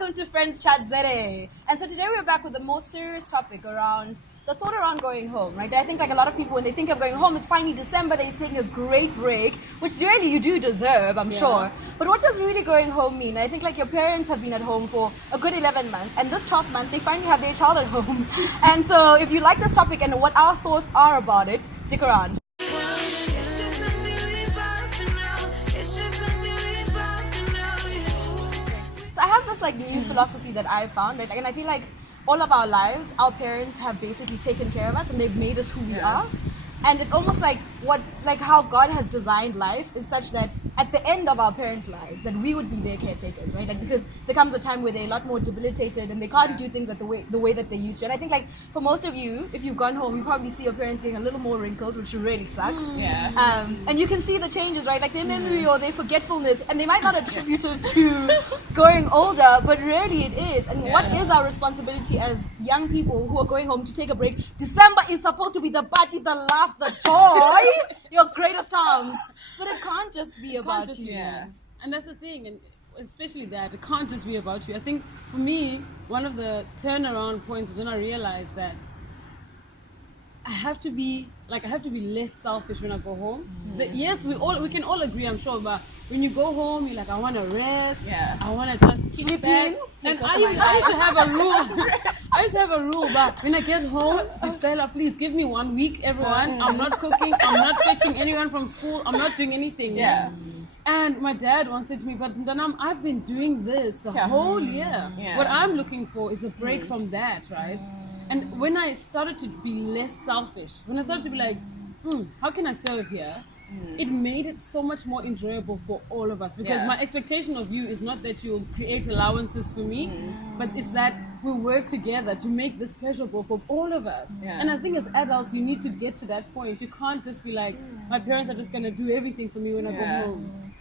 welcome to FriendsChatZA. And so today we're back with a more serious topic around the thought around going home, right? I think like a lot of people, when they think of going home, it's finally December, they're taking a great break, which really you do deserve, I'm sure. But what does really going home mean? I think like your parents have been at home for a good 11 months, and this 12th month, they finally have their child at home. And so if you like this topic and what our thoughts are about it, stick around. I have this like new philosophy that I found, right? Like, and I feel like all of our lives, our parents have basically taken care of us and they've made us who we are. And it's almost like how God has designed life is such that at the end of our parents' lives, that we would be their caretakers, right? Like, because there comes a time where they're a lot more debilitated and they can't do things the way that they used to. And I think like for most of you, if you've gone home, you probably see your parents getting a little more wrinkled, which really sucks. And you can see the changes, right? Like their memory or their forgetfulness, and they might not attribute it to growing older, but really it is. And what is our responsibility as young people who are going home to take a break? December is supposed to be the party, the laugh, the joy, your greatest times. But it can't just be about you. And that's the thing, and especially that, it can't just be about you. I think for me, one of the turnaround points was when I realized that I have to be less selfish when I go home. That yes, we can all agree, I'm sure, but when you go home, you're like, I want to rest. I want to just sleep back. And I used to have a rule. I used to have a rule, but when I get home, I tell her, please give me 1 week, everyone. I'm not cooking. I'm not fetching anyone from school. I'm not doing anything. And my dad once said to me, but Danam, I've been doing this the whole year. What I'm looking for is a break from that, right? And when I started to be less selfish, when I started to be like, how can I serve here? It made it so much more enjoyable for all of us, because my expectation of you is not that you'll create allowances for me, but it's that we'll work together to make this pleasurable for all of us. And I think as adults, you need to get to that point. You can't just be like, my parents are just going to do everything for me when I go home.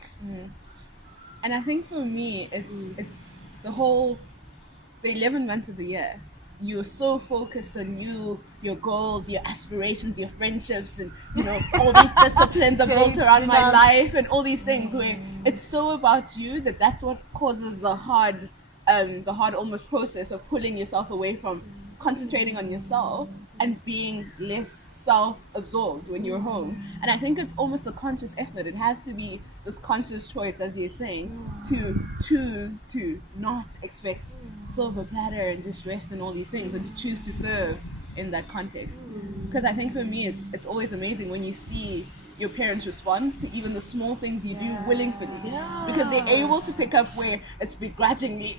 And I think for me, it's the 11 months of the year. You're so focused on your goals, your aspirations, your friendships, and all these disciplines are built around my life and all these things where it's so about you that's what causes the hard almost process of pulling yourself away from concentrating on yourself and being less self-absorbed when you're home. And I think it's almost a conscious effort. It has to be this conscious choice, as you're saying, to choose to not expect silver platter and just rest and all these things, and to choose to serve in that context. Because I think for me, it's always amazing when you see your parents' response to even the small things you do willingly, because they're able to pick up where it's begrudgingly.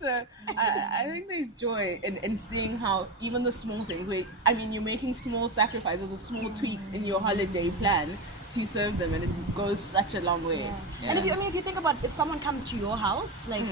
So I think there's joy in seeing how even the small things, you're making small sacrifices or small tweaks in your holiday plan to serve them, and it goes such a long way. And if you think about if someone comes to your house, like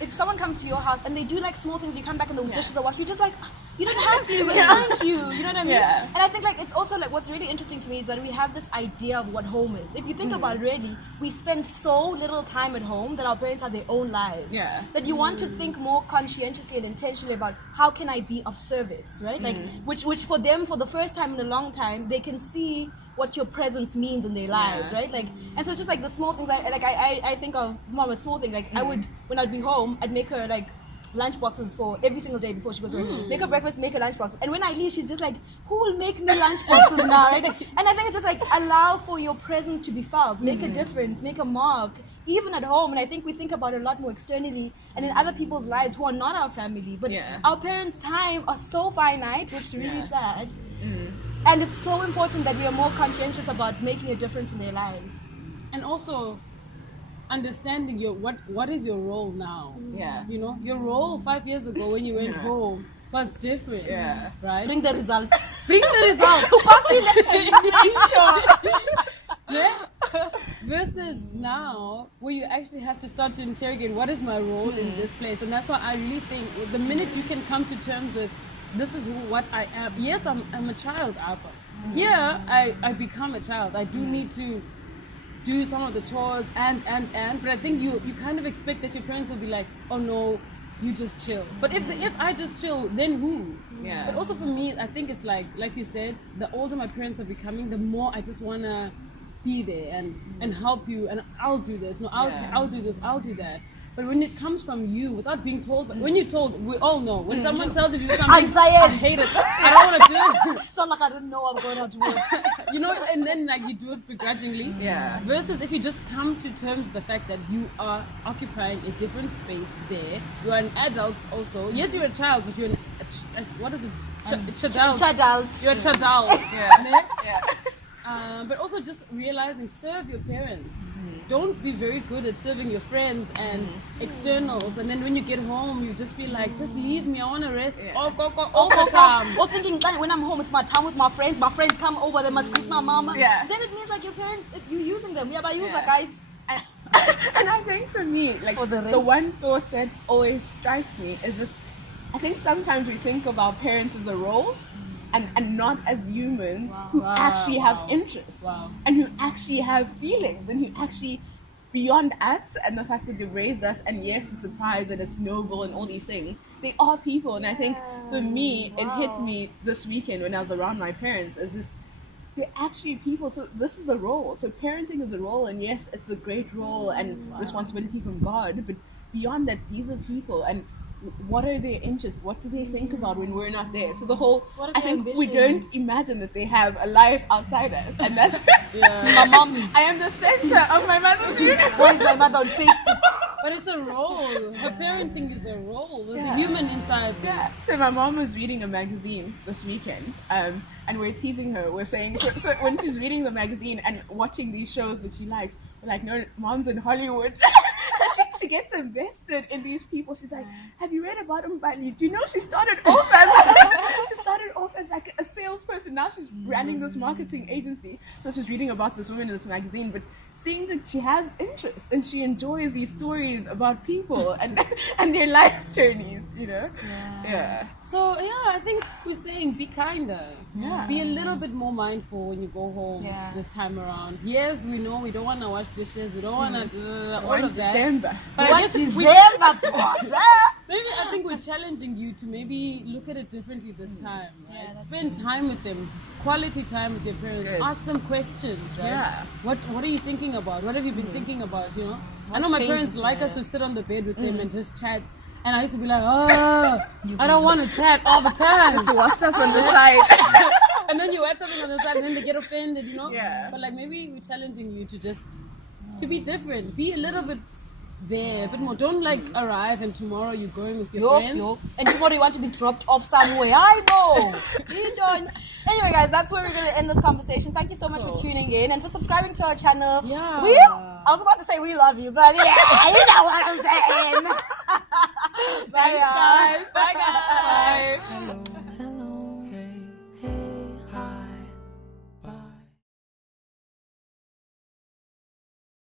if someone comes to your house and they do like small things, you come back and the dishes are washed, you're just like, you don't have to, but thank you. You know what I mean? And I think like it's also like what's really interesting to me is that we have this idea of what home is. If you think about it, really, we spend so little time at home that our parents have their own lives. That you want to think more conscientiously and intentionally about how can I be of service, right? Like which for them, for the first time in a long time, they can see what your presence means in their lives, right? Like, and so it's just like the small things. I think of Mom, a small thing. Like when I'd be home, I'd make her like lunch boxes for every single day before she goes to work. Make her breakfast, make her lunch box. And when I leave, she's just like, who will make me lunch boxes now? Right? And I think it's just like allow for your presence to be felt, make a difference, make a mark, even at home. And I think we think about it a lot more externally and in other people's lives who are not our family. But our parents' time are so finite, which is really sad. And it's so important that we are more conscientious about making a difference in their lives. And also understanding what is your role now. Your role 5 years ago when you went home was different. Right? Bring the results. Versus now, where you actually have to start to interrogate what is my role in this place. And that's why I really think the minute you can come to terms with this is what I am. Yes, I'm a child, Abba. Here, I become a child. I do need to do some of the chores and. But I think you kind of expect that your parents will be like, oh no, you just chill. But if I just chill, then who? But also for me, I think it's like you said, the older my parents are becoming, the more I just want to be there and help you, and I'll do this. No, I'll do this. I'll do that. But when it comes from you, without being told, but when you're told, we all know. When someone tells you to do something, I hate it. I don't want to do it. Sound like I didn't know I'm going to do it. And then like you do it begrudgingly. Yeah. Versus if you just come to terms with the fact that you are occupying a different space there. You are an adult also. Yes, you're a child, but you're what is it? Chadalt. You're a chadalt. But also just realizing, serve your parents. Don't be very good at serving your friends and externals, and then when you get home you just feel like, just leave me, I want to rest all the time. Or thinking that when I'm home it's my time with my friends come over, they must greet my mama. Then it means like your parents, you're using them. Yeah, by user guys. And I think for me, like the one thought that always strikes me is just, I think sometimes we think of our parents as a role and not as humans who actually have interests and who actually have feelings and who actually, beyond us and the fact that they've raised us, and yes, it's a prize and it's noble and all these things, they are people. And I think for me, it hit me this weekend when I was around my parents, is just, they're actually people. So this is a role. So parenting is a role, and yes, it's a great role and responsibility from God, but beyond that, these are people. And what are their interests? What do they think about when we're not there? So the whole, I think we don't imagine that they have a life outside us, and that's my mom. I am the center of my mother's universe. Why is my mother on Facebook? But it's a role. Her parenting is a role. There's a human inside. Yeah. So my mom was reading a magazine this weekend, and we're teasing her. We're saying, so when she's reading the magazine and watching these shows that she likes, we're like, no, mom's in Hollywood. She gets invested in these people. She's like, have you read about Mbali? Do you know she started off as like a salesperson. Now she's running this marketing agency. So she's reading about this woman in this magazine, but seeing that she has interest and she enjoys these stories about people and their life journeys, you know? Yeah. So I think we're saying be kinder. Yeah. Be a little bit more mindful when you go home this time around. Yes, we know we don't want to wash dishes, we don't want to all of that. December. But I guess maybe I think we're challenging you to maybe look at it differently this time, right? Spend time with them, quality time with your parents. Ask them questions, right? Yeah. What are you thinking about? What have you been thinking about, you know? I know my parents like us to sit on the bed with them and just chat. And I used to be like, I don't want to chat all the time. Just WhatsApp on the side. And then you add something on the side and then they get offended, you know? Yeah. But like maybe we're challenging you to just, to be different. Be a little bit there, a bit more. Don't like arrive and tomorrow you're going with your friends. And tomorrow you want to be dropped off somewhere. I know. You don't. Anyway, guys, that's where we're going to end this conversation. Thank you so much for tuning in and for subscribing to our channel. Yeah. I was about to say we love you, but yeah, you know what I'm saying. Bye, guys. Bye, guys.